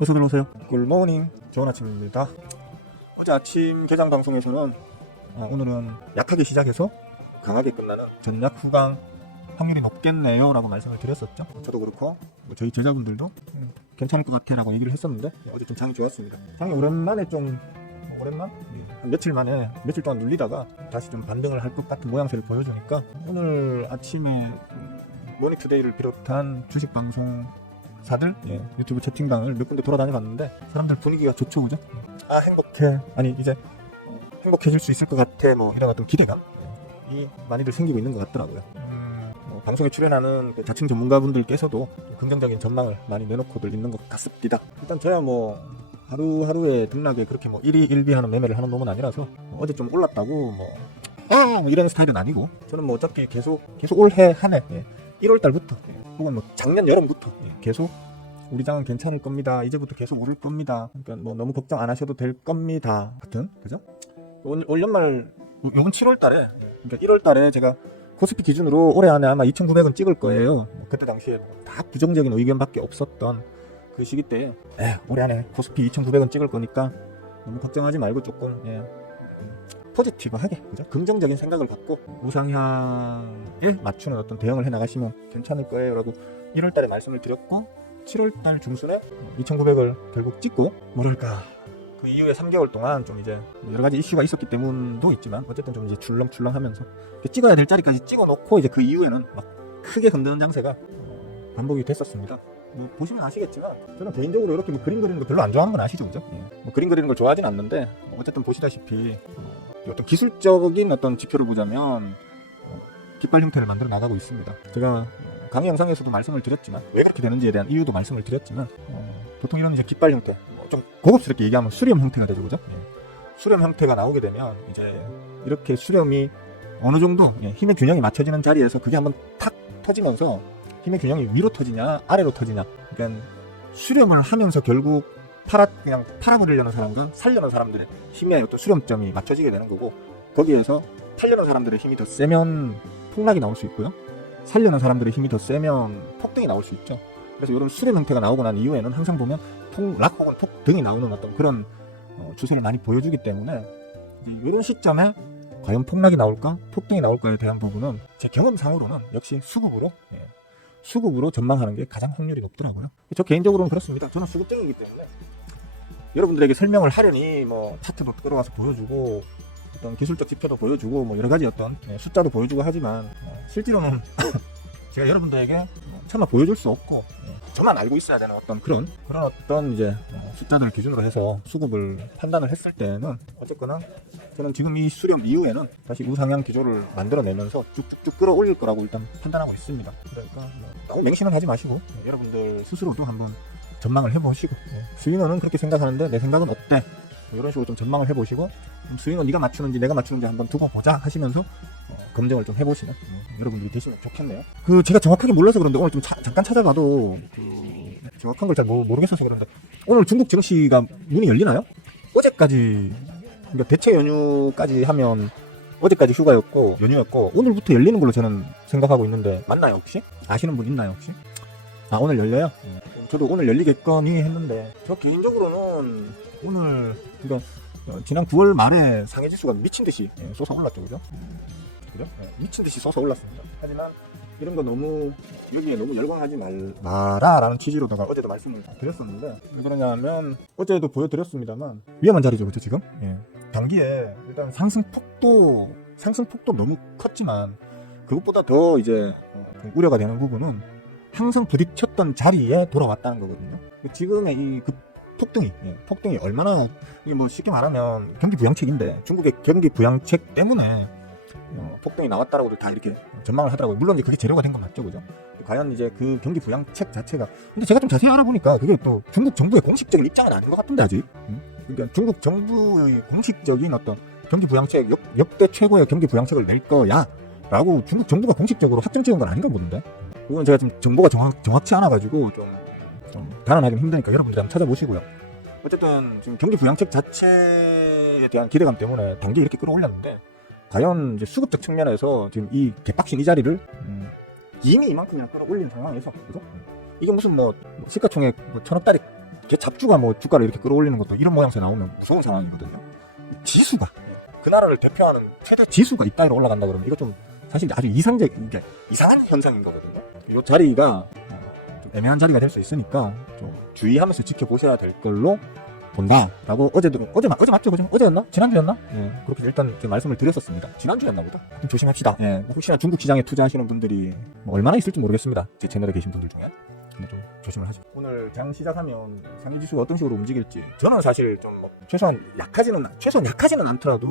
어서 들어오세요. 굿모닝. 좋은 아침입니다. 어제 아침 개장 방송에서는 오늘은 약하게 시작해서 강하게 끝나는 전략 후강 확률이 높겠네요 라고 말씀을 드렸었죠. 저도 그렇고 저희 제자분들도 괜찮을 것 같아 라고 얘기를 했었는데 어제 좀 장이 좋았습니다. 장이 오랜만에 좀 한 며칠 동안 눌리다가 다시 좀 반등을 할 것 같은 모양새를 보여주니까 오늘 아침에 모닝투데이를 비롯한 주식 방송사들 유튜브 채팅방을 몇 군데 돌아다녀 봤는데 사람들 분위기가 좋죠, 그죠? 행복해, 아니 이제 행복해질 수 있을 것 같아, 뭐 이런 어떤 기대감이 많이들 생기고 있는 것 같더라고요. 방송에 출연하는 그 자칭 전문가분들께서도 긍정적인 전망을 많이 내놓고들 있는 것 같습니다. 일단 저야 뭐 하루하루에 등락에 그렇게 뭐 일희일비하는 매매를 하는 놈은 아니라서 어제 좀 올랐다고 뭐 이런 스타일은 아니고, 저는 뭐 어차피 계속 올해 한해 1월달부터 혹은 뭐 작년 여름부터 계속 우리 장은 괜찮을 겁니다, 이제부터 계속 오를 겁니다, 그러니까 뭐 너무 걱정 안 하셔도 될 겁니다 같은, 그죠? 올 연말 요번 7월달에, 그러니까 1월달에 제가 코스피 기준으로 올해 안에 아마 2,900원 찍을 거예요. 그때 당시에 다 부정적인 의견밖에 없었던 그 시기 때에 올해 안에 코스피 2,900원 찍을 거니까 너무 걱정하지 말고 조금 포지티브하게, 그죠? 긍정적인 생각을 갖고 우상향에 맞추는 어떤 대응을 해 나가시면 괜찮을 거예요 라고 1월달에 말씀을 드렸고, 7월달 중순에 2,900을 결국 찍고, 뭐랄까 그 이후에 3개월 동안 좀 이제 여러가지 이슈가 있었기 때문도 있지만 어쨌든 좀 이제 출렁출렁하면서 찍어야 될 자리까지 찍어 놓고 이제 그 이후에는 막 크게 흔드는 장세가 반복이 됐었습니다. 뭐 보시면 아시겠지만 저는 개인적으로 이렇게 뭐 그림 그리는 거 별로 안 좋아하는 건 아시죠, 그죠? 뭐 그림 그리는 걸 좋아하진 않는데 어쨌든 보시다시피 어떤 기술적인 어떤 지표를 보자면 깃발 형태를 만들어 나가고 있습니다. 제가 강의 영상에서도 말씀을 드렸지만 왜 그렇게 되는지에 대한 이유도 말씀을 드렸지만 보통 이런 이제 깃발 형태, 좀 고급스럽게 얘기하면 수렴 형태가 되죠, 그죠? 수렴 형태가 나오게 되면 이제 이렇게 수렴이 어느 정도 힘의 균형이 맞춰지는 자리에서 그게 한번 탁 터지면서 힘의 균형이 위로 터지냐 아래로 터지냐, 그러니까 수렴을 하면서 결국 그냥 팔아버리려는 사람과 살려는 사람들의 힘의 어떤 수렴점이 맞춰지게 되는 거고, 거기에서 팔려는 사람들의 힘이 더 세면 폭락이 나올 수 있고요, 살려는 사람들의 힘이 더 세면 폭등이 나올 수 있죠. 그래서 이런 수렴 형태가 나오고 난 이후에는 항상 보면 폭락 혹은 폭등이 나오는 어떤 그런 추세를 많이 보여주기 때문에 이런 시점에 과연 폭락이 나올까 폭등이 나올까에 대한 부분은 제 경험상으로는 역시 수급으로 전망하는 게 가장 확률이 높더라고요. 저 개인적으로는 그렇습니다. 저는 수급적이기 때문에 여러분들에게 설명을 하려니 뭐 차트도 끌어와서 보여주고 어떤 기술적 지표도 보여주고 뭐 여러 가지 어떤 숫자도 보여주고 하지만 실제로는 제가 여러분들에게 차마 보여줄 수 없고 저만 알고 있어야 되는 어떤 그런 어떤 이제 숫자들을 기준으로 해서 수급을 판단을 했을 때는 어쨌거나 저는 지금 이 수렴 이후에는 다시 우상향 기조를 만들어내면서 쭉쭉쭉 끌어올릴 거라고 일단 판단하고 있습니다. 그러니까 너무 맹신을 하지 마시고 여러분들 스스로도 한번 전망을 해보시고, 수인원은 그렇게 생각하는데 내 생각은 어때? 이런 식으로 좀 전망을 해보시고, 수인원 네가 맞추는지 내가 맞추는지 한번 두고 보자 하시면서 검증을 좀 해보시는 여러분들이 되시면 좋겠네요. 제가 정확하게 몰라서 그런데 오늘 좀 잠깐 찾아봐도 정확한 걸 잘 모르겠어서 그런데 오늘 중국 증시가 문이 열리나요? 어제까지, 그러니까 대체 연휴까지 하면 어제까지 휴가였고 연휴였고 오늘부터 열리는 걸로 저는 생각하고 있는데 맞나요 혹시? 아시는 분 있나요 혹시? 오늘 열려요? 저도 오늘 열리겠거니 했는데 저 개인적으로는 오늘 그러니까 지난 9월 말에 상해지수가 미친듯이 솟아 올랐죠, 그죠? 미친듯이 솟아 올랐습니다. 하지만 이런 거 여기에 너무 열광하지 마라라는 취지로다가 어제도 말씀을 드렸었는데, 왜 그러냐면 어제도 보여드렸습니다만 위험한 자리죠, 그죠? 지금 단기에 일단 상승폭도 너무 컸지만 그것보다 더 이제 우려가 되는 부분은 항상 부딪혔던 자리에 돌아왔다는 거거든요. 지금의 이 폭등이 얼마나, 이게 뭐 쉽게 말하면 경기 부양책인데 중국의 경기 부양책 때문에 폭등이 나왔다라고 다 이렇게 전망을 하더라고요. 물론 이제 그게 재료가 된 건 맞죠, 그죠? 과연 이제 그 경기 부양책 자체가, 근데 제가 좀 자세히 알아보니까 그게 또 중국 정부의 공식적인 입장은 아닌 것 같은데 아직. 그러니까 중국 정부의 공식적인 어떤 경기 부양책, 역대 최고의 경기 부양책을 낼 거야 라고 중국 정부가 공식적으로 확정 지은 건 아닌가 보는데, 그건 제가 좀 정보가 정확치 않아가지고 좀 단언하기는 힘드니까 여러분들이 한번 찾아보시고요. 어쨌든 지금 경기 부양책 자체에 대한 기대감 때문에 단기 이렇게 끌어올렸는데, 과연 이제 수급적 측면에서 지금 이 개빡신 이 자리를 이미 이만큼이나 끌어올린 상황에서, 그죠? 이게 무슨 뭐 시가총액 1,000억짜리 걔 잡주가 뭐 주가를 이렇게 끌어올리는 것도 이런 모양새 나오면 무서운 상황이거든요. 지수가 그 나라를 대표하는 최대 지수가 이따위로 올라간다 그러면 이거 좀 사실 아주 이상한 현상인 거거든요. 이 자리가 좀 애매한 자리가 될 수 있으니까 좀 주의하면서 지켜보셔야 될 걸로 본다라고 어제 맞죠, 그죠? 어제였나? 지난주였나? 예, 그렇게 일단 말씀을 드렸었습니다. 지난주였나 보다. 좀 조심합시다. 예, 혹시나 중국 시장에 투자하시는 분들이 뭐 얼마나 있을지 모르겠습니다. 제 채널에 계신 분들 중에. 좀 조심을 하죠. 오늘 장 시작하면 상위 지수가 어떤 식으로 움직일지 저는 사실 좀 뭐 최소한 약하지는 않더라도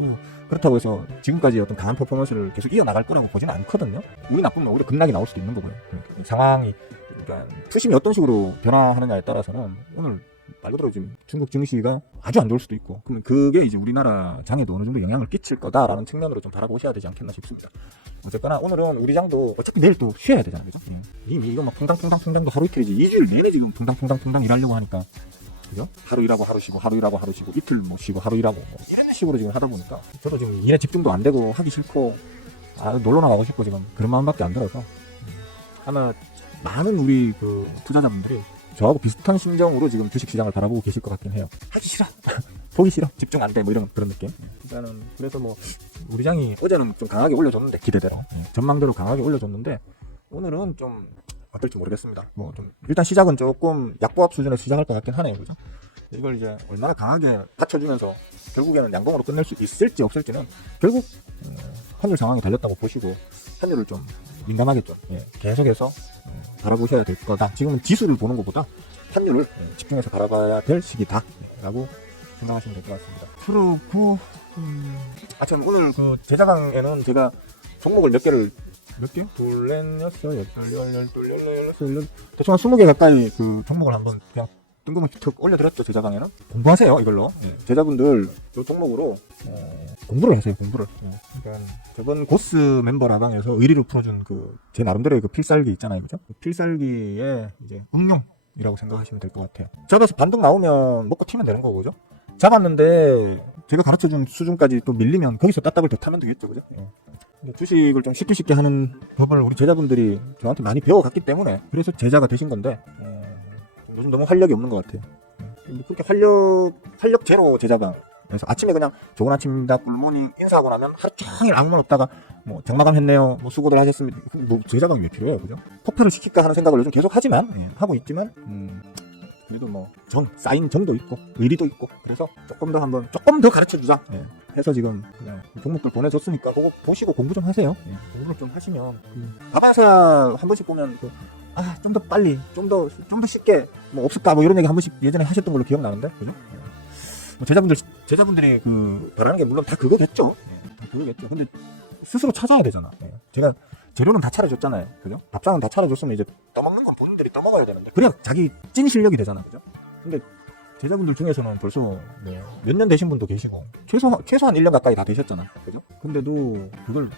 그렇다고 해서 지금까지 어떤 강한 퍼포먼스를 계속 이어나갈 거라고 보지는 않거든요. 운이 나쁘면 오히려 급락이 나올 수도 있는 거고요. 그러니까 상황이 그러니까 투심이 어떤 식으로 변화하느냐에 따라서는 오늘 말 그대로 지금 중국 증시가 아주 안 좋을 수도 있고, 그러면 그게 이제 우리나라 장에도 어느 정도 영향을 끼칠 거다라는 측면으로 좀 바라보셔야 되지 않겠나 싶습니다. 어쨌거나 오늘은 우리 장도 어차피 내일 또 쉬어야 되잖아요, 그죠? 이미 이거 막 퐁당퐁당도 하루 이틀이지 2주일 내내 지금 퐁당퐁당 일하려고 하니까, 그죠? 하루 일하고 하루 쉬고 하루 일하고 하루 쉬고 이틀 뭐 쉬고 하루 일하고 뭐 이런 식으로 지금 하다 보니까 저도 지금 일에 집중도 안 되고 하기 싫고 놀러 나가고 싶고 지금 그런 마음밖에 안 들어서 아마 많은 우리 그 투자자분들이 저하고 비슷한 심정으로 지금 주식시장을 바라보고 계실 것 같긴 해요. 하기 싫어. 보기 싫어. 집중 안 돼. 뭐 이런 그런 느낌. 일단은 그래서 뭐 우리 장이 어제는 좀 강하게 올려줬는데 기대대로 전망대로 강하게 올려줬는데 오늘은 좀 어떨지 모르겠습니다. 뭐 좀 일단 시작은 조금 약보합 수준의 시작할 것 같긴 하네요, 그죠? 이걸 이제 얼마나 강하게 받쳐주면서 결국에는 양봉으로 끝낼 수 있을지 없을지는 결국 환율 상황이 달렸다고 보시고 환율을 좀 민감하게 좀 계속해서 바라보셔야 될 거다. 지금은 지수를 보는 것보다 환율을 집중해서 바라봐야 될 시기다 라고 생각하시면 될 것 같습니다. 그리고 참 오늘 그 제자강에는 제가 종목을 몇 개? 둘, 넷, 여섯, 여덟, 열, 대충 한 20개 가까이 그 종목을 한번 그냥 뜬금없이 툭 올려드렸죠. 제자강에는 공부하세요. 이걸로 제자분들 이 종목으로 공부를 하세요. 공부를. 그러니까 저번 고스 멤버 라방에서 의리를 풀어준 그 제 나름대로의 그 필살기 있잖아요, 그죠? 그 필살기의 이제 응용이라고 생각하시면 될 것 같아요. 잡아서 반등 나오면 먹고 튀면 되는 거고, 그죠? 잡았는데 제가 가르쳐준 수준까지 또 밀리면 거기서 따닥을 더 타면 되겠죠, 그죠? 주식을 좀 쉽게 하는 법을 우리 제자분들이 저한테 많이 배워갔기 때문에 그래서 제자가 되신 건데 요즘 너무 활력이 없는 것 같아요. 그렇게 활력 제로 제자가 그래서 아침에 그냥 좋은 아침입니다 굿모닝 인사하고 나면 하루 종일 아무 말 없다가 뭐 장마감 했네요, 뭐 수고들 하셨습니다. 뭐 제자감이 왜 필요해요, 그죠? 폭발을 시킬까 하는 생각을 요즘 계속 하지만 하고 있지만 그래도 뭐 쌓인 정도 있고 의리도 있고 그래서 조금 더 가르쳐주자 해서 지금 그냥 종목들 보내줬으니까 그거 보시고 공부 좀 하세요. 공부를 좀 하시면 아바사 한 번씩 보면 좀 더 빨리 좀 더 쉽게 뭐 없을까 뭐 이런 얘기 한 번씩 예전에 하셨던 걸로 기억나는데, 그죠? 뭐 제자분들이 그 바라는 게 물론 다 그거겠죠. 다 그거겠죠. 근데 스스로 찾아야 되잖아. 제가 재료는 다 차려줬잖아요, 그죠? 밥상은 다 차려줬으면 이제 떠먹는 건 본인들이 떠먹어야 되는데 그래야 자기 찐 실력이 되잖아, 그죠? 근데 제자분들 중에서는 벌써 몇 년 되신 분도 계시고 최소한 1년 가까이 다 되셨잖아, 그죠? 근데도 그걸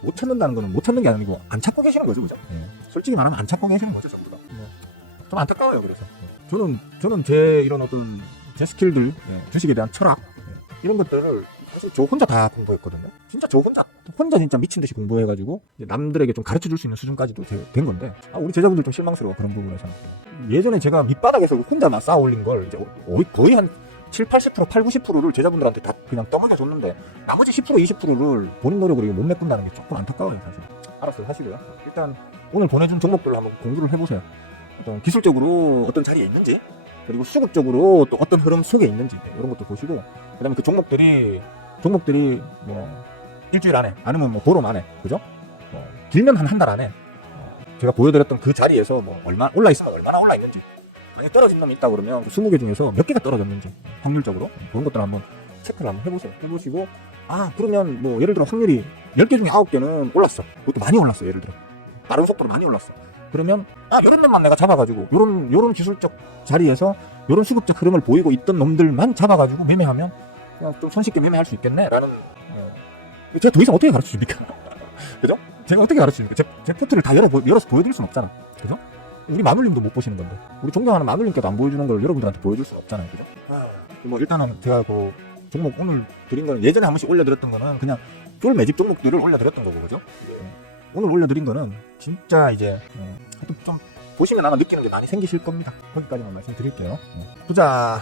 못 찾는다는 거는 못 찾는 게 아니고 안 찾고 계시는 거죠, 그죠? 솔직히 말하면 안 찾고 계시는 거죠, 전부 다. 좀 안타까워요. 그래서 저는 제 이런 어떤 제 스킬들, 주식에 대한 철학 이런 것들을 사실 저 혼자 다 공부했거든요. 진짜 저 혼자 진짜 미친 듯이 공부해가지고 남들에게 좀 가르쳐 줄 수 있는 수준까지도 된 건데 우리 제자분들 좀 실망스러워, 그런 부분에서. 예전에 제가 밑바닥에서 혼자 쌓아 올린 걸 이제 거의 한 7, 80%, 8, 90%를 제자분들한테 다 그냥 떠먹여 줬는데 나머지 10%, 20%를 본인 노력으로 못 메꾼다는 게 조금 안타까워요, 사실. 알았어요, 하시고요. 일단 오늘 보내준 종목들을 한번 공부를 해보세요. 어떤 기술적으로 어떤 자리에 있는지, 그리고 수급적으로 또 어떤 흐름 속에 있는지 이런 것도 보시고, 그 다음에 그 종목들이 뭐 일주일 안에 아니면 뭐 보름 안에, 그죠? 길면 한 달 안에 제가 보여드렸던 그 자리에서 뭐 얼마 올라 있으면 얼마나 올라 있는지, 만약에 떨어진 놈이 있다 그러면 그 20개 중에서 몇 개가 떨어졌는지 확률적으로 그런 것들 한번 체크를 한번 해보시고 그러면 뭐 예를 들어 확률이 10개 중에 9개는 올랐어. 그것도 많이 올랐어. 예를 들어 빠른 속도로 많이 올랐어. 그러면 이런 놈만 내가 잡아가지고 요런 기술적 자리에서 요런 수급적 흐름을 보이고 있던 놈들만 잡아가지고 매매하면 그냥 좀 손쉽게 매매할 수 있겠네 라는 제가 더 이상 어떻게 가르쳐 줍니까? 그죠? 제가 어떻게 가르쳐 줍니까? 제 포트를 다 열어서 보여드릴 순 없잖아, 그죠? 우리 마눌님도 못 보시는 건데, 우리 존경하는 마눌님께도 안 보여주는 걸 여러분들한테 보여줄 수 없잖아요, 그죠? 뭐 일단은 제가 그 종목 오늘 드린 거는 예전에 한 번씩 올려드렸던 거는 그냥 쫄 매집 종목들을 올려드렸던 거고, 그죠? 오늘 올려드린 거는 진짜 이제 하여튼 좀 보시면 아마 느끼는 게 많이 생기실 겁니다. 거기까지만 말씀드릴게요. 부자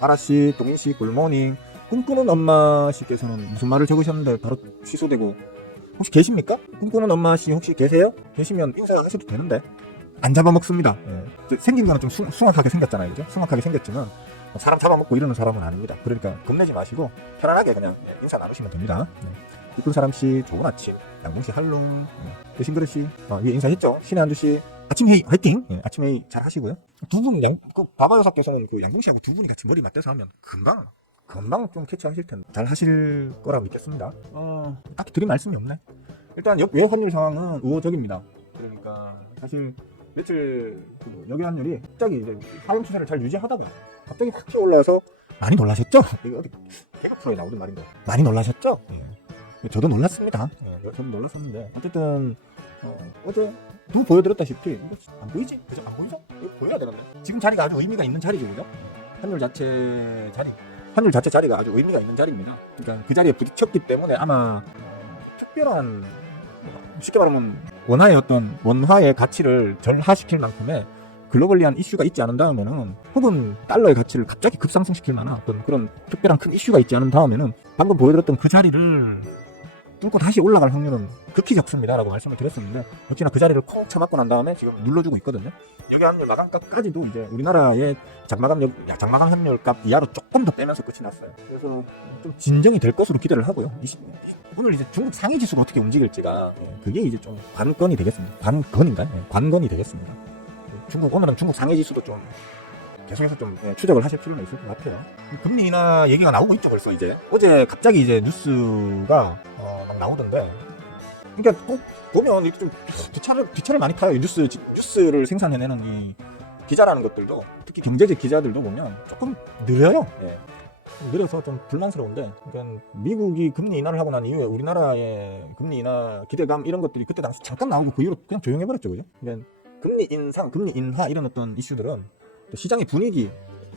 아라씨, 동인씨, 굿모닝. 꿈꾸는 엄마씨께서는 무슨 말을 적으셨는데 바로 취소되고, 혹시 계십니까? 꿈꾸는 엄마씨 혹시 계세요? 계시면 인사하셔도 되는데 안 잡아먹습니다. 생긴 거는 좀 숭악하게 생겼잖아요, 그죠? 숭악하게 생겼지만 사람 잡아먹고 이러는 사람은 아닙니다. 그러니까 겁내지 마시고 편안하게 그냥 인사 나누시면 됩니다. 이쁜 사람씨 좋은 아침, 양궁씨 할롱, 싱그러씨 위에 인사했죠? 신의 한주씨 아침 회의 화이팅! 아침 회의 잘 하시고요. 두 분, 그 바바 여사께서는 그 양궁씨하고 두 분이 같이 머리 맞대서 하면 금방 좀 캐치하실 텐데 잘 하실 거라고 믿겠습니다. 딱히 드릴 말씀이 없네. 일단 외 환율 상황은 우호적입니다. 그러니까 사실 며칠 여기 환율이 갑자기 이제 하향 추세를 잘 유지하다가 갑자기 확 튀어 올라와서 많이 놀라셨죠? 이거 어디 개그 프로에 나오던 말인데 많이 놀라셨죠? 저도 놀랐습니다. 저도 놀랐었는데 어쨌든 어제 두 보여드렸다시피 이거 안 보이지? 그죠? 안 보이죠? 이거 보여야 되는데 지금 자리가 아주 의미가 있는 자리죠, 그죠? 환율 자체 자리가 아주 의미가 있는 자리입니다. 그러니까 그 자리에 부딪혔기 때문에 아마 특별한, 쉽게 말하면 원화의 가치를 절하시킬 만큼의 글로벌리한 이슈가 있지 않은 다음에는, 혹은 달러의 가치를 갑자기 급상승시킬 만한 어떤 그런 특별한 큰 이슈가 있지 않은 다음에는 방금 보여드렸던 그 자리를 뚫고 다시 올라갈 확률은 극히 적습니다 라고 말씀을 드렸었는데, 역시나 그 자리를 콩 쳐맞고 난 다음에 지금 눌러주고 있거든요. 여기 환율 마감값까지도 이제 우리나라의 장마감 환율값 이하로 조금 더 빼면서 끝이 났어요. 그래서 좀 진정이 될 것으로 기대를 하고요. 오늘 이제 중국 상위 지수가 어떻게 움직일지가, 그게 이제 좀 관건이 되겠습니다. 관건인가요? 관건이 되겠습니다. 오늘은 중국 상위 지수도 좀 계속해서 좀 추적을 하실 필요는 있을 것 같아요. 금리 인하 얘기가 나오고 있죠, 벌써 이제. 어제 갑자기 이제 뉴스가 막 나오던데, 그러니까 꼭 보면 이렇게 좀 뒤차를 많이 타요. 뉴스를 생산해내는 이 기자라는 것들도, 특히 경제직 기자들도 보면 조금 느려요. 느려서 좀 불만스러운데, 그러니까 미국이 금리 인하를 하고 난 이후에 우리나라의 금리 인하 기대감 이런 것들이 그때 당시 잠깐 나오고 그 이후로 그냥 조용해버렸죠, 그죠? 그러니까 금리 인상, 금리 인하 이런 어떤 이슈들은 또 시장의 분위기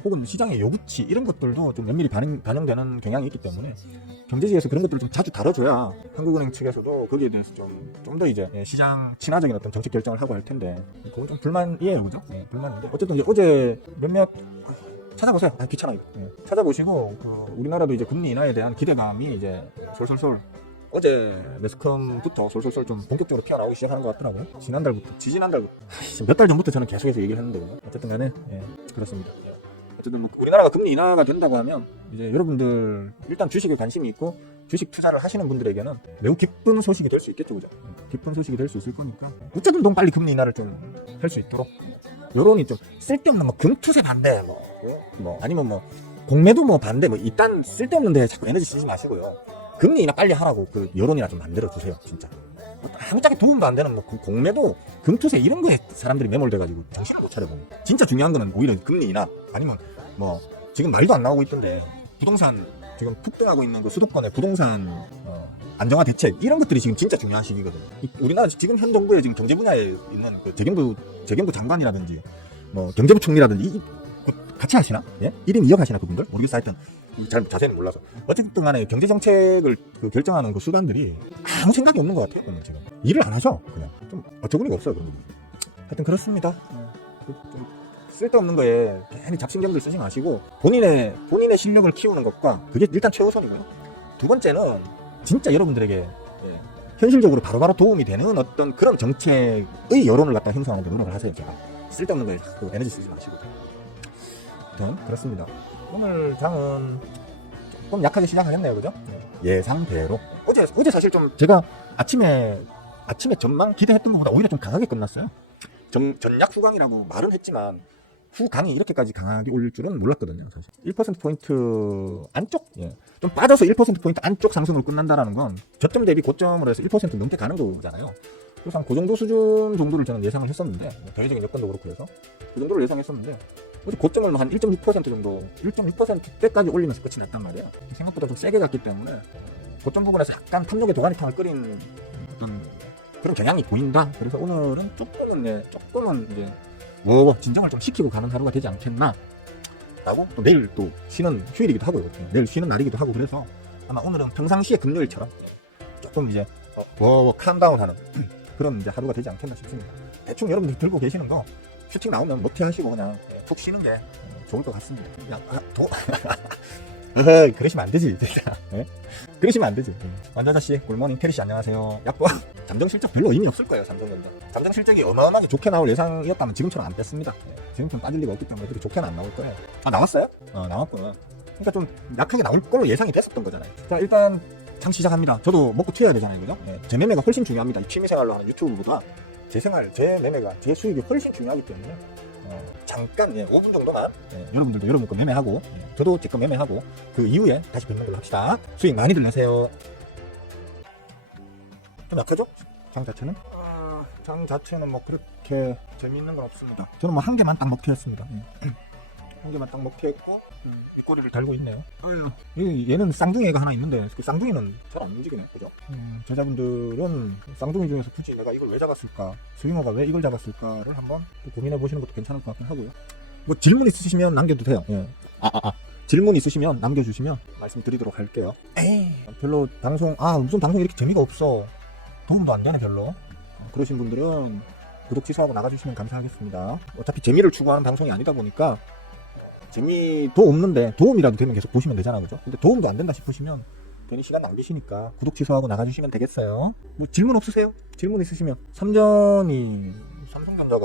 혹은 시장의 요구치 이런 것들도 좀 면밀히 반영되는 경향이 있기 때문에 경제지에서 그런 것들을 좀 자주 다뤄줘야 한국은행 측에서도 거기에 대해서 좀 더 이제 시장 친화적인 어떤 정책 결정을 하고 할 텐데, 그건 좀 불만이에요, 그죠? 불만인데 어쨌든 이제 어제 몇몇 찾아보세요. 귀찮아 이거. 찾아보시고 우리나라도 이제 금리 인하에 대한 기대감이 이제 솔솔솔 어제 매스컴부터 솔솔솔 좀 본격적으로 튀어나오기 시작하는 것 같더라고요. 지지난달부터 몇 달 전부터 저는 계속해서 얘기를 했는데, 어쨌든 간에 그렇습니다. 어쨌든 뭐 우리나라가 금리 인하가 된다고 하면 이제 여러분들 일단 주식에 관심이 있고 주식 투자를 하시는 분들에게는 매우 기쁜 소식이 될 수 있겠죠, 그죠? 기쁜 소식이 될 수 있을 거니까 어쨌든 좀 빨리 금리 인하를 좀 할 수 있도록, 여론이 좀 쓸데없는 뭐 금투세 반대 뭐 아니면 뭐 공매도 뭐 반대 뭐 이딴 쓸데없는데 자꾸 에너지 쓰지 마시고요. 금리 인하 빨리 하라고 그 여론이나 좀 만들어 주세요, 진짜. 아무짝에 도움도 안 되는 뭐 공매도, 금투세 이런 거에 사람들이 매몰돼가지고 정신을 못 차려보고, 진짜 중요한 거는 오히려 금리 인하, 아니면 뭐 지금 말도 안 나오고 있던데 부동산 지금 급등하고 있는 그 수도권의 부동산 안정화 대책 이런 것들이 지금 진짜 중요한 시기거든요. 우리나라 지금 현 정부의 지금 경제 분야에 있는 그 재경부 장관이라든지 뭐 경제부총리라든지 같이 하시나? 예? 1인 2역 하시나 그분들? 모르겠어. 하여튼 잘 자세히는 몰라서 어쨌든 간에 경제정책을 결정하는 그 수단들이 아무 생각이 없는 것 같아요. 지금 일을 안 하셔. 그냥 좀 어처구니가 없어요, 그런 분들이. 하여튼 그렇습니다. 좀 쓸데없는 거에 괜히 잡신경들 쓰지 마시고 본인의 실력을 키우는 것과 그게 일단 최우선이고요. 두 번째는 진짜 여러분들에게 현실적으로 바로바로 도움이 되는 어떤 그런 정책의 여론을 갖다 형성하는 데 노력을 하세요. 제가 쓸데없는 거에 자꾸 에너지 쓰지 마시고. 그렇습니다. 오늘 장은 조금 약하게 시작하겠네요, 그죠? 예상대로. 어제 사실 좀 제가 아침에 전망 기대했던 것보다 오히려 좀 강하게 끝났어요. 전약 후강이라고 말은 했지만 후강이 이렇게까지 강하게 올릴 줄은 몰랐거든요, 사실. 1%포인트 안쪽? 좀 빠져서 1%포인트 안쪽 상승으로 끝난다라는 건 저점 대비 고점으로 해서 1% 넘게 가는 거잖아요. 그래서 한 그 정도 수준 정도를 저는 예상을 했었는데, 대외적인 여건도 그렇고 해서 그 정도를 예상했었는데, 고점을 한 1.6% 정도, 1.6%대까지 올리면서 끝이 났단 말이에요. 생각보다 좀 세게 갔기 때문에 고점 부분에서 약간 탐욕의 도가니탕을 끓인 어떤 그런 경향이 보인다. 그래서 오늘은 조금은 이제 진정을 좀 시키고 가는 하루가 되지 않겠나 라고, 또 내일 또 쉬는 휴일이기도 하고요. 내일 쉬는 날이기도 하고, 그래서 아마 오늘은 평상시의 금요일처럼 조금 이제 캄다운하는 그런 이제 하루가 되지 않겠나 싶습니다. 대충 여러분들 들고 계시는 거 슈팅 나오면 모티 하시고 그냥 푹 쉬는 게 좋을 것 같습니다. 그냥 그러시면 안 되지 진짜. 그러시면 안 되지. 완자자씨 굿모닝. 테리씨 안녕하세요. 약보 잠정 실적 별로 의미 없을 거예요. 삼성전자 잠정 실적이 어마어마하게 좋게 나올 예상이었다면 지금처럼 안 뺐습니다. 지금처럼 빠질 리가 없기 때문에 그렇게 좋게는 안 나올 거예요. 아 나왔어요? 나왔구나. 그러니까 좀 약하게 나올 걸로 예상이 됐었던 거잖아요. 자 일단 장 시작합니다. 저도 먹고 튀어야 되잖아요, 그죠? 제 매매가 훨씬 중요합니다. 이 취미생활로 하는 유튜브보다 제 매매가 제 수익이 훨씬 중요하기 때문에 잠깐 5분 정도만 여러분들도 여러분 거 매매하고 저도 제 거 매매하고 그 이후에 다시 뵙는 걸로 합시다. 수익 많이들 내세요. 좀 약하죠? 장 자체는? 장 자체는 뭐 그렇게 재미있는 건 없습니다. 저는 뭐 한 개만 딱 먹튀 했습니다. 한 개만 딱 먹튀 했고 윗꼬리를 달고 있네요. 얘는 쌍둥이가 하나 있는데 그 쌍둥이는 잘 안 움직이네, 그죠? 저자분들은 쌍둥이 중에서 굳이 내가 이걸 왜 잡았을까, 스윙어가 왜 이걸 잡았을까를 한번 고민해 보시는 것도 괜찮을 것 같긴 하고요. 뭐 질문 있으시면 남겨도 돼요. 질문 있으시면 남겨주시면 말씀드리도록 할게요. 별로 무슨 방송 이렇게 재미가 없어, 도움도 안 되네 별로, 그러신 분들은 구독 취소하고 나가주시면 감사하겠습니다. 어차피 재미를 추구하는 방송이 아니다 보니까 재미도 없는데 도움이라도 되면 계속 보시면 되잖아, 그죠? 근데 도움도 안 된다 싶으시면 괜히 시간 낭비시니까 구독 취소하고 나가주시면 되겠어요. 뭐 질문 없으세요? 질문 있으시면 삼성전자가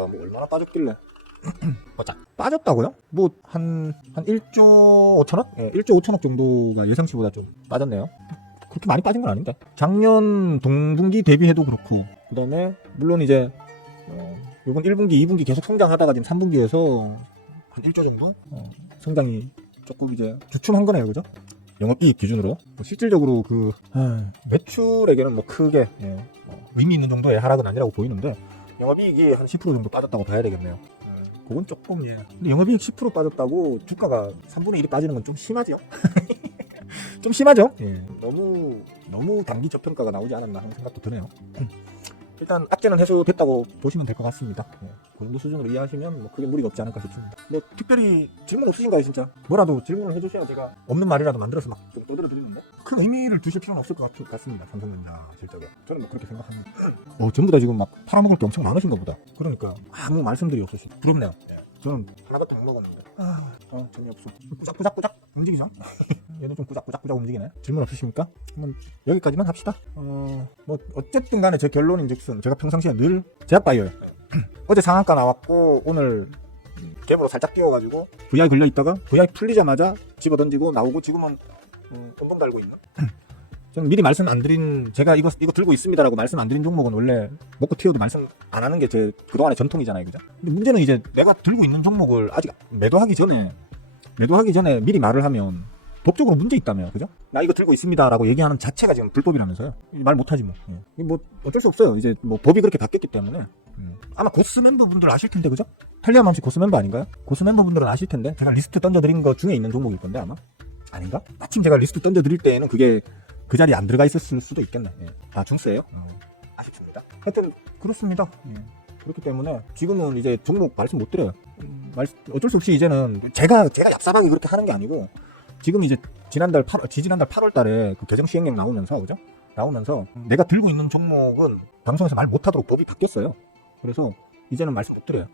뭐 얼마나 빠졌길래 빠졌다고요? 뭐 한 1조 5천억? 1조 5천억 정도가 예상치보다 좀 빠졌네요. 그렇게 많이 빠진 건 아닌데 작년 동분기 대비해도 그렇고, 그 다음에 물론 이제 이번 1분기 2분기 계속 성장하다가 지금 3분기에서 한 1조 정도 성장이 조금 이제 주춤한 거네요, 그죠? 영업이익 기준으로 실질적으로 그 매출에게는 뭐 크게 의미 있는 정도의 하락은 아니라고 보이는데 영업이익이 한 10% 정도 빠졌다고 봐야 되겠네요. 그건 조금 근데 영업이익 10% 빠졌다고 주가가 3분의 1이 빠지는 건 좀 심하죠? 좀 심하죠? 너무 단기 저평가가 나오지 않았나 하는 생각도 드네요. 일단 악재는 해소됐다고 보시면 될 것 같습니다. 그 정도 수준으로 이해하시면 뭐 크게 무리가 없지 않을까 싶습니다. 뭐 특별히 질문 없으신가요, 진짜? 뭐라도 질문을 해주셔야 제가 없는 말이라도 만들어서 막 좀 떠들어 드리는데 큰 의미를 두실 필요는 없을 것 같습니다. 삼성전자 실적에 저는 뭐 그렇게 생각합니다. 전부 다 지금 막 팔아먹을 게 엄청 많으신가 보다. 그러니까 아무 말씀들이 없으시고 부럽네요. 저는 하나도 안 먹었는데 재미없어. 꾸작꾸작 움직이죠? 얘는 좀 꾸작꾸작 움직이네. 질문 없으십니까? 그럼 여기까지만 합시다. 뭐 어쨌든 간에 제 결론인즉슨 제가 평상시에 늘 제약 바이어요. 어제 상한가 나왔고 오늘 갭으로 살짝 뛰어가지고 VI 걸려있다가 VI 풀리자마자 집어던지고 나오고 지금은 bom봉 달고 있는. 저는 미리 말씀 안 드린, 제가 이거 들고 있습니다라고 말씀 안 드린 종목은 원래 먹고 튀어도 말씀 안 하는 게 제 그동안의 전통이잖아요, 그죠? 근데 문제는 이제 내가 들고 있는 종목을 아직 매도하기 전에 미리 말을 하면 법적으로 문제 있다며, 그죠? 나 이거 들고 있습니다라고 얘기하는 자체가 지금 불법이라면서요. 말 못하지 뭐. 뭐 어쩔 수 없어요. 이제 뭐 법이 그렇게 바뀌었기 때문에. 아마 고스 멤버분들 아실 텐데, 그죠? 탈리아맘씨 고스 멤버 아닌가요? 고스 멤버분들은 아실 텐데 제가 리스트 던져드린 거 중에 있는 종목일 건데 아마 아닌가? 마침 제가 리스트 던져드릴 때에는 그게 그 자리에 안 들어가 있었을 수도 있겠네. 중세예요. 아쉽습니다. 하여튼 그렇습니다. 그렇기 때문에 지금은 이제 종목 말씀 못 드려요. 어쩔 수 없이 이제는 제가 얍삽하게 그렇게 하는 게 아니고, 지금 이제 지지난달 8월 달에 그 개정 시행령 나오면서, 그죠? 나오면서 내가 들고 있는 종목은 방송에서 말 못하도록 법이 바뀌었어요. 그래서 이제는 말씀 못 드려요.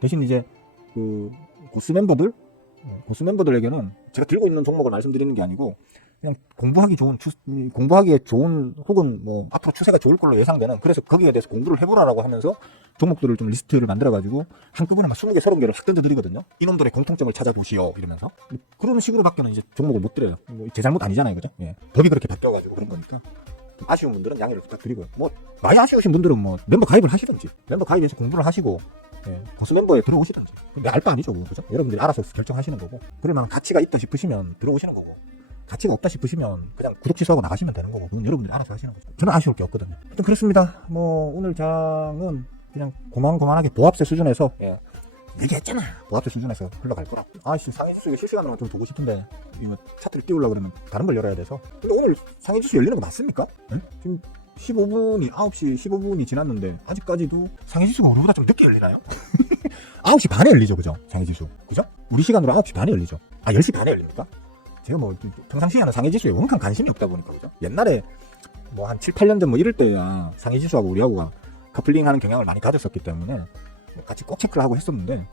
대신 이제 그 고스 멤버들에게는 제가 들고 있는 종목을 말씀드리는 게 아니고 그냥 공부하기에 좋은 혹은 뭐 앞으로 추세가 좋을 걸로 예상되는, 그래서 거기에 대해서 공부를 해보라라고 하면서 종목들을 좀 리스트를 만들어가지고 한꺼번에 막 20개 30개를 확 던져드리거든요. 이놈들의 공통점을 찾아보시오 이러면서. 그런 식으로밖에는 이제 종목을 못 드려요. 뭐 제 잘못 아니잖아요, 그죠? 법이 그렇게 바뀌어가지고 그런 거니까 좀 아쉬운 분들은 양해를 부탁드리고요. 뭐 많이 아쉬우신 분들은 뭐 멤버 가입을 하시든지, 멤버 가입해서 공부를 하시고 고스 멤버에 들어오시든지. 내 알 바 아니죠, 그죠? 여러분들이 알아서 결정하시는 거고, 그럴 만한 가치가 있다 싶으시면 들어오시는 거고, 가치가 없다 싶으시면 그냥 구독 취소하고 나가시면 되는 거고, 그건 여러분들이 알아서 하시는 거죠. 저는 아쉬울 게 없거든요. 하여튼 그렇습니다. 뭐 오늘 장은 그냥 고만고만하게 보합세 수준에서 얘기했잖아. 보합세 수준에서 흘러갈 거라고. 아씨, 상해지수 실시간으로 좀 보고 싶은데 이거 차트를 띄우려고 그러면 다른 걸 열어야 돼서. 근데 오늘 상해지수 열리는 거 맞습니까? 지금 9시 15분이 지났는데 아직까지도 상해지수가 우리보다 좀 늦게 열리나요? 9시 반에 열리죠, 그죠? 상해지수, 그죠? 우리 시간으로 9시 반에 열리죠. 10시 반에 열립니까? 제가 뭐 평상시에 하는 상해지수에 원хан 관심이 없다 보니까, 그죠? 옛날에 뭐 한 7, 8년 전 뭐 이럴 때야 상해지수하고 우리하고가 커플링하는 경향을 많이 가졌었기 때문에 같이 꼭 체크를 하고 했었는데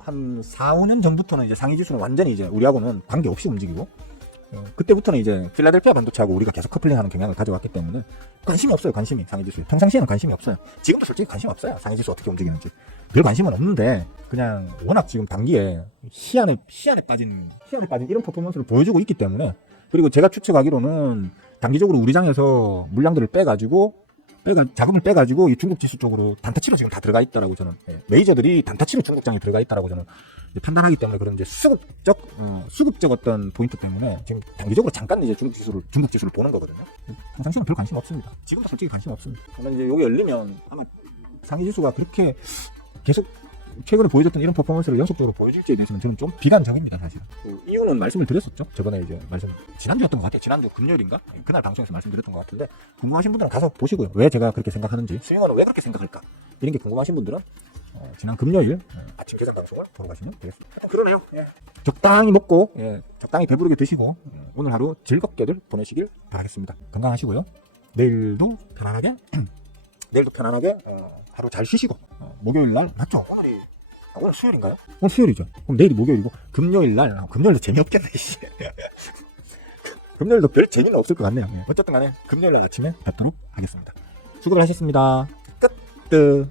한 4, 5년 전부터는 이제 상위지수는 완전히 이제 우리하고는 관계없이 움직이고 그때부터는 이제 필라델피아 반도체하고 우리가 계속 커플링하는 경향을 가져왔기 때문에 관심이 없어요. 관심이 상위지수에 평상시에는 관심이 없어요. 지금도 솔직히 관심 없어요. 상위지수 어떻게 움직이는지 별 관심은 없는데 그냥 워낙 지금 단기에 희한에 빠진 이런 퍼포먼스를 보여주고 있기 때문에 그리고 제가 추측하기로는 단기적으로 우리 장에서 물량들을 자금을 빼가지고 이 중국 지수 쪽으로 단타치로 지금 다 들어가 있다라고 저는 메이저들이 단타치로 중국장에 들어가 있다라고 저는 판단하기 때문에 그런 이제 수급적 어떤 포인트 때문에 지금 단기적으로 잠깐 이제 중국 지수를 보는 거거든요. 평상시에는 별 관심 없습니다. 지금도 솔직히 관심 없습니다. 근데 이제 여기 열리면 아마 상위 지수가 그렇게 계속 최근에 보여줬던 이런 퍼포먼스를 연속적으로 보여줄지에 대해서는 저는 좀 비관적입니다, 사실. 그 이유는 말씀을 드렸었죠. 저번에 이제 지난주였던 것 같아요. 지난주 금요일인가? 그날 방송에서 말씀드렸던 것 같은데, 궁금하신 분들은 가서 보시고요. 왜 제가 그렇게 생각하는지, 수영아는 왜 그렇게 생각할까? 이런 게 궁금하신 분들은, 지난 금요일 아침 개장 방송을 보러 가시면 되겠습니다. 하여튼 그러네요. 예. 적당히 먹고, 적당히 배부르게 드시고, 오늘 하루 즐겁게들 보내시길 바라겠습니다. 건강하시고요. 내일도 편안하게 하루 잘 쉬시고 목요일날 맞죠? 오늘 수요일인가요? 오늘 수요일이죠. 그럼 내일이 목요일이고 금요일도 재미없겠네. 금요일도 별 재미는 없을 것 같네요. 어쨌든 간에 금요일날 아침에 뵙도록 하겠습니다. 수고를 하셨습니다. 끝.